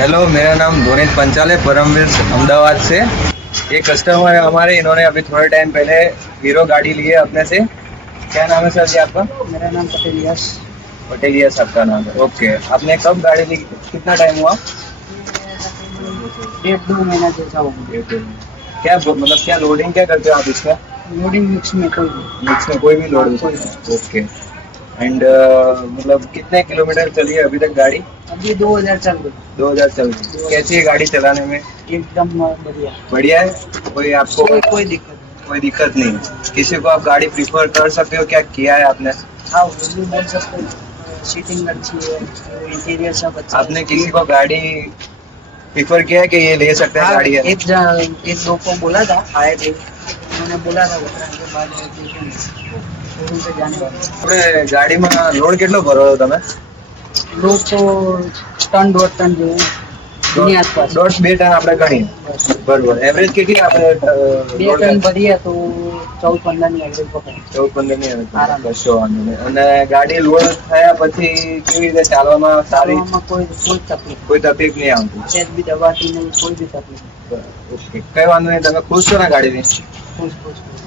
Hello, मेरा नाम धोनित पंचाल है, परमवीर अहमदाबाद से। ये कस्टमर है हमारे, इन्होंने अभी थोड़े टाइम पहले हीरो गाड़ी ली है अपने से। क्या नाम है सर जी आपका? मेरा नाम पटेल यश। पटेल, ये सबका नाम है। ओके, आपने कब गाड़ी ली, कितना टाइम हुआ? डेढ़ दो महीना जैसा हो गया। क्या मतलब क्या लोडिंग क्या करते हो आप इसका? लोडिंग मिक्स में कोई भी। मिक्स में कोई भी लोड हो कोई सकता है। ओके। एंड मतलब कितने किलोमीटर चली है अभी तक गाड़ी? अभी 2000 चल गई। 2000 चल गई। कैसी है गाड़ी चलाने में? एकदम बढ़िया। बढ़िया है। कोई आपको कोई दिक्कत नहीं। कोई दिक्कत नहीं है? किसी को आप गाड़ी प्रीफर कर सकते हो? क्या किया है आपने? हाँ, वो भी बोल सकते हैं। सीटिंग अच्छी है, इंटीरियर सब अच्छा है। आपने किसी को गाड़ी प्रीफर किया है कि ये ले सकते हैं हाँ, गाड़ी है? एक दो को बोला था, आए थे, उन्होंने बोला था उत्तरायण के बाद शोरूम पे जाने वाले। આપણે ગાડીમાં લોડ કેટલો ભરો છો તમે? लोग तो टन 2 टन जो है એની આસપાસ। દોઢ બે ટન આપણે ગણીએ, બસ બરોબર। એવરેજ કેટલી આપણે 2 લોડ ટન ભરીએ તો 14-15 ની એવરેજ પકડે। 14-15 ની આવે? આરામ। કશો વાંધો નહીં। અને ગાડી લોડ થયા પછી કેવી રીતે ચાલવામાં સારી? ચાલવામાં કોઈ તકલીફ કોઈ તકલીફ નહીં આવતી? સેજ બી દબાતી નહીં, કોઈ બી તકલીફ નહીં। ઓકે, કઈ વાંધો નહીં। તમે ખુશ છો ને ગાડીથી? ખુશ ખુશ ખુશ।